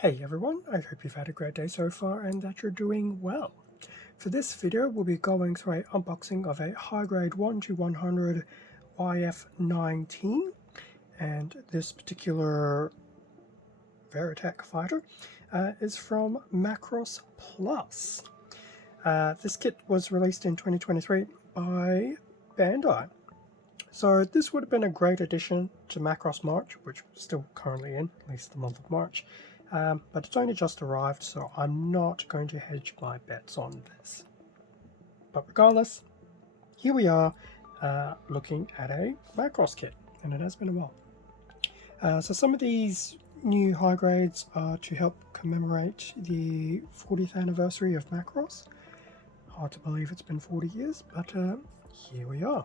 Hey everyone, I hope you've had a great day so far and that you're doing well. For this video, we'll be going through an unboxing of a high-grade 1-100 YF-19, and this particular Veritech fighter is from Macross Plus. This kit was released in 2023 by Bandai. So this would have been a great addition to Macross March, which we're still currently in, at least the month of March. But it's only just arrived, so I'm not going to hedge my bets on this. But regardless, here we are looking at a Macross kit, and it has been a while. So some of these new high grades are to help commemorate the 40th anniversary of Macross. Hard to believe it's been 40 years, but here we are.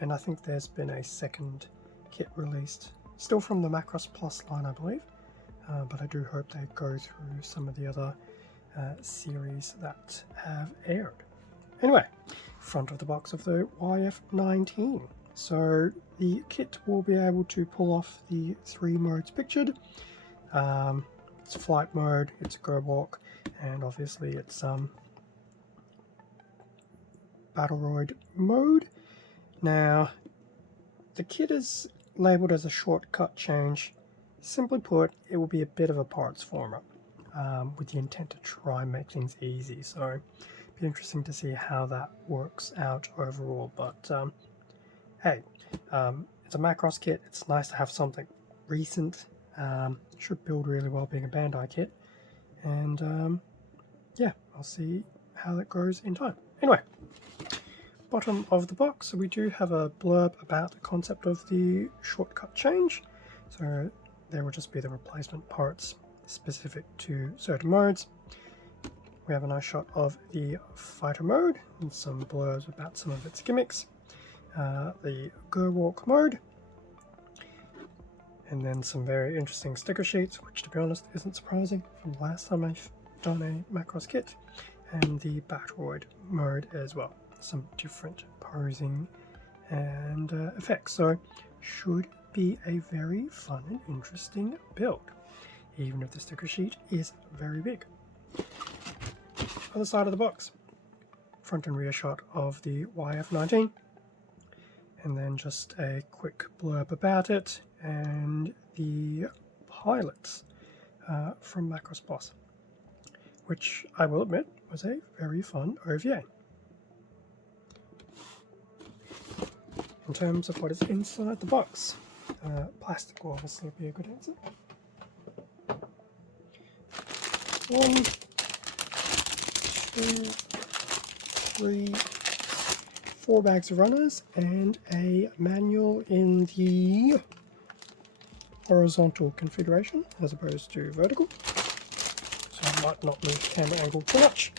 And I think there's been a second kit released, still from the Macross Plus line, I believe. But I do hope they go through some of the other series that have aired. Anyway, front of the box of the YF-19. So the kit will be able to pull off the 3 modes pictured. It's flight mode, it's go walk, and obviously it's Battleroid mode. Now, the kit is labeled as a shortcut change. Simply put, it will be a bit of a parts former with the intent to try and make things easy. So it'll be interesting to see how that works out overall. But hey, it's a Macross kit. It's nice to have something recent. Should build really well being a Bandai kit. And yeah, I'll see how that goes in time. Anyway, bottom of the box, we do have a blurb about the concept of the shortcut change. So there will just be the replacement parts specific to certain modes. We have a nice shot of the fighter mode and some blurbs about some of its gimmicks. The go walk mode, and then some very interesting sticker sheets, which to be honest isn't surprising from the last time I've done a Macross kit, and the Battleroid mode as well. Some different posing and effects, so should be a very fun and interesting build, even if the sticker sheet is very big. Other side of the box, front and rear shot of the YF-19, and then just a quick blurb about it and the pilots from Macross Plus, which I will admit was a very fun OVA. In terms of what is inside the box, plastic will obviously be a good answer. 1, 2, 3, 4 bags of runners and a manual in the horizontal configuration as opposed to vertical, so I might not move the camera angle too much.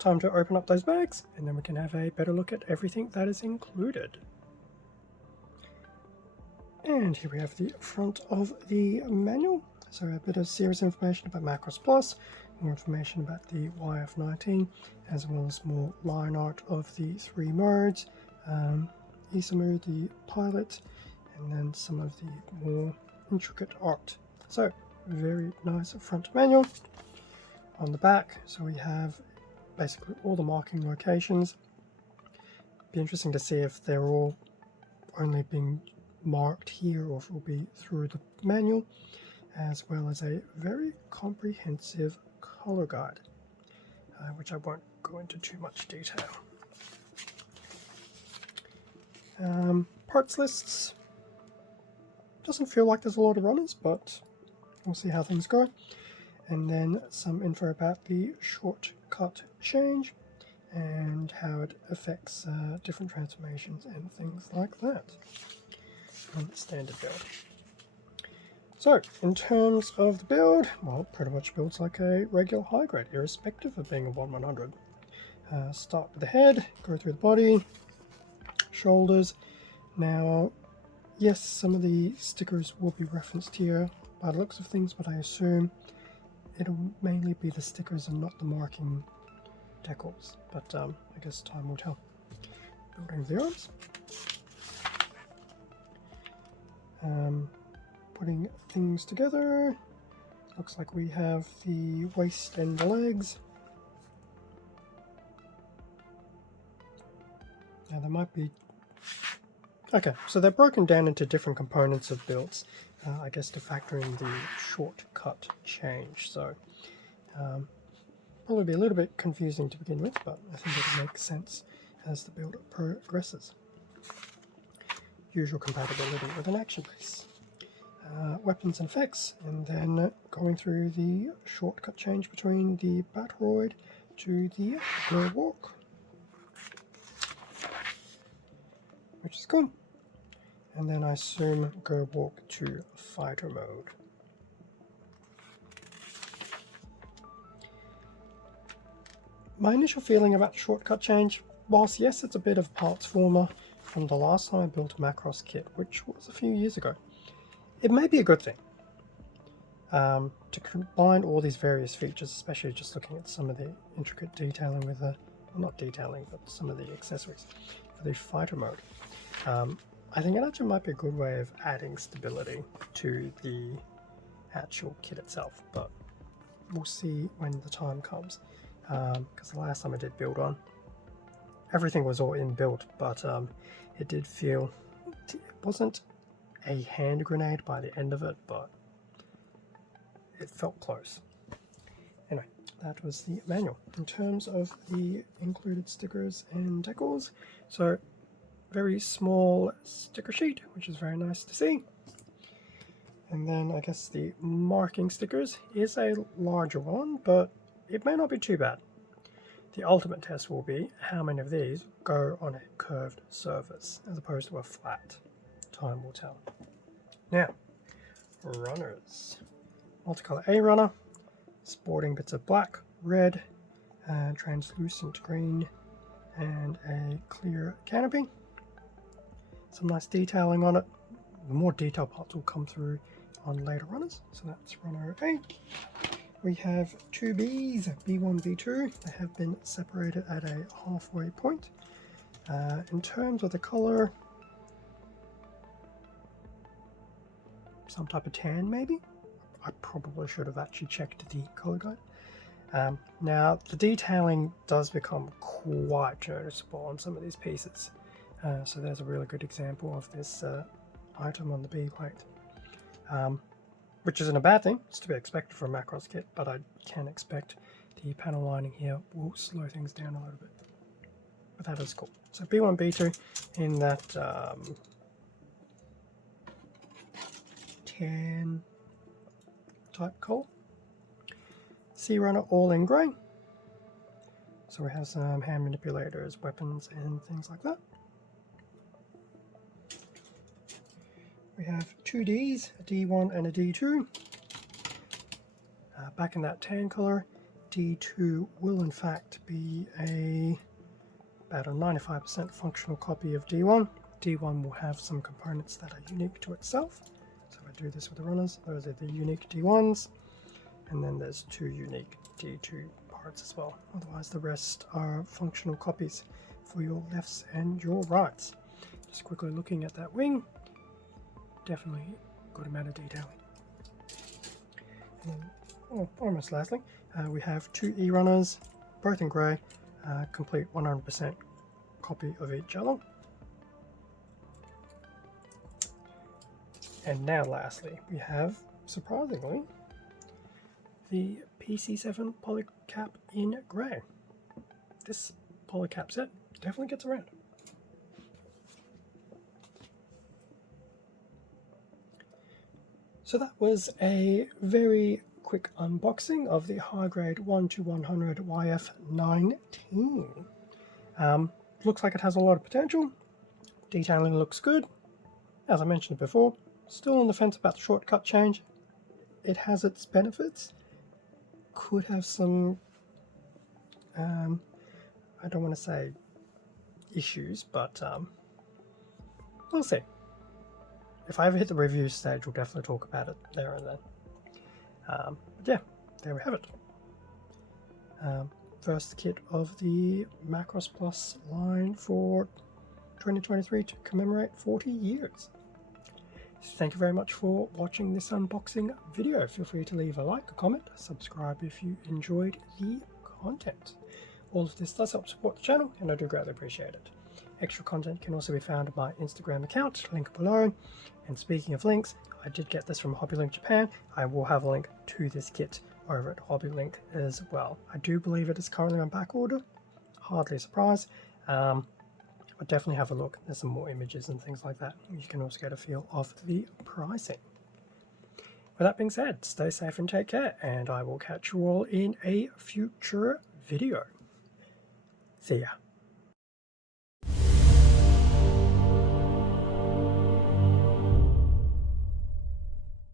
Time to open up those bags, and then we can have a better look at everything that is included. And here we have the front of the manual. So a bit of series information about Macross Plus, more information about the YF-19, as well as more line art of the 3 modes, Isamu, the pilot, and then some of the more intricate art. So very nice front manual. On the back, so we have basically all the marking locations. Be interesting to see if they're all only being marked here or if it will be through the manual, as well as a very comprehensive color guide, which I won't go into too much detail. Parts lists. Doesn't feel like there's a lot of runners, but we'll see how things go. And then some info about the shortcut change and how it affects different transformations and things like that on the standard build. So in terms of the build, well, pretty much builds like a regular high grade, irrespective of being a 1-100. Start with the head, go through the body, shoulders. Now, yes, some of the stickers will be referenced here by the looks of things, but I assume it'll mainly be the stickers and not the marking decals, but I guess time will tell. Building the arms. putting things together. Looks like we have the waist and the legs. Now there might be... Okay, so they're broken down into different components of builds, I guess to factor in the shortcut change. So probably be a little bit confusing to begin with, but I think it'll make sense as the build progresses. Usual compatibility with an action base. Weapons and effects, and then going through the shortcut change between the Batroid to the Gerwalk, which is cool. And then I assume Gerwalk to fighter mode. My initial feeling about the shortcut change, whilst yes, it's a bit of parts former from the last time I built a Macross kit, which was a few years ago, it may be a good thing to combine all these various features, especially just looking at some of the intricate detailing with the, well, not detailing, but some of the accessories for the fighter mode. I think it actually might be a good way of adding stability to the actual kit itself, but we'll see when the time comes. Because the last time I did build on, everything was all inbuilt, but it did feel, it wasn't a hand grenade by the end of it, but it felt close. Anyway, that was the manual. In terms of the included stickers and decals, so very small sticker sheet, which is very nice to see. And then I guess the marking stickers is a larger one, but it may not be too bad. The ultimate test will be how many of these go on a curved surface as opposed to a flat. Time will tell. Now, runners. Multicolor A runner, sporting bits of black, red, translucent green, and a clear canopy. Some nice detailing on it. The more detailed parts will come through on later runners. So that's runner A. We have two Bs, B1, B2. They have been separated at a halfway point. In terms of the color, some type of tan maybe? I probably should have actually checked the color guide. Now the detailing does become quite noticeable on some of these pieces. So there's a really good example of this item on the B plate. Which isn't a bad thing, it's to be expected for a Macross kit, but I can expect the panel lining here will slow things down a little bit. But that is cool. So B1, B2 in that tan type color. C runner all in grey. So we have some hand manipulators, weapons, and things like that. We have two Ds, a D1 and a D2. Back in that tan color, D2 will in fact be about a 95% functional copy of D1. D1 will have some components that are unique to itself. So if I do this with the runners, those are the unique D1s. And then there's two unique D2 parts as well. Otherwise the rest are functional copies for your lefts and your rights. Just quickly looking at that wing. Definitely a good amount of detailing. And then, almost lastly, we have two E runners, both in grey, complete 100% copy of each other. And now lastly, we have, surprisingly, the PC7 polycap in grey. This polycap set definitely gets around. So that was a very quick unboxing of the high grade 1-100 YF-19. Looks like it has a lot of potential. Detailing looks good. As I mentioned before, still on the fence about the shortcut change. It has its benefits. Could have some, I don't want to say issues, but we'll see. If I ever hit the review stage, we'll definitely talk about it there and then. But yeah, there we have it. First kit of the Macross Plus line for 2023 to commemorate 40 years. Thank you very much for watching this unboxing video. Feel free to leave a like, a comment, subscribe if you enjoyed the content. All of this does help support the channel, and I do greatly appreciate it. Extra content can also be found on my Instagram account, link below. And speaking of links, I did get this from HobbyLink Japan. I will have a link to this kit over at HobbyLink as well. I do believe it is currently on back order. Hardly a surprise. But definitely have a look. There's some more images and things like that. You can also get a feel of the pricing. With that being said, stay safe and take care, and I will catch you all in a future video. See ya.